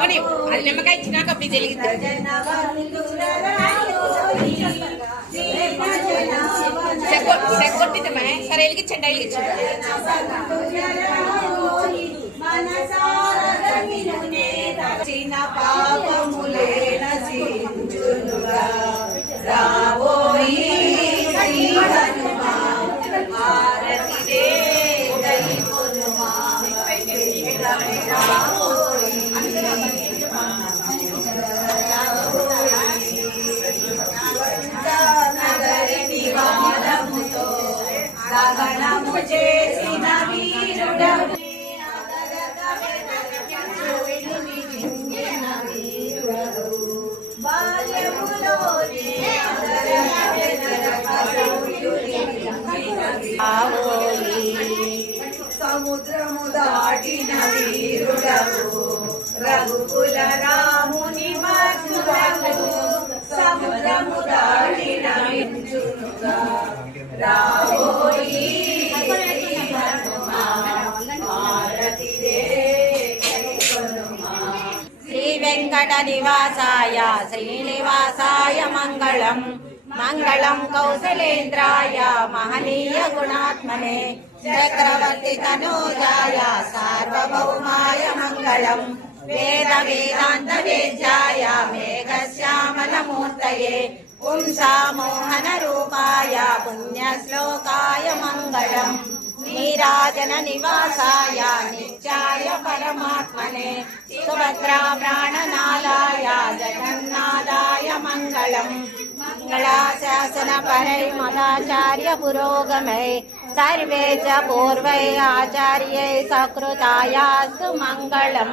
అది నిమ్మకాయ ఇచ్చినాక అప్పుడు తెలియదు. కొట్టిద్దామా? సరే వెలిగించండి, వెలిగించండి. సముద్రము దాటిన వీరుడవు రఘుకుల రాముని భక్తుడవు సముద్రము దాటిన వించునుగా రాబోయి శ్రీ వెంకట నివాసాయ శ్రీనివాసాయ మంగళం మంగళం కౌసలేంద్రాయ మహనీయ గుణాత్మనే చక్రవర్తి తనూజాయ సార్వభౌమాయ మంగళం వేద వేదాంత వేద్యాయ మేఘశ్యామల మూర్తయే పుంసా మోహన రూపాయ పుణ్యశ్లోకాయ మంగళం నీరాజన నివాసాయ నిత్యాయ పరమాత్మనే సుభద్రా ప్రాణనాదాయ జగన్నాథాయ మంగళం మంగళాశాసన పరై మదాచార్య పురోగమై సర్వే చ పూర్వై ఆచార్యై సకృతాయాస్తు మంగళం.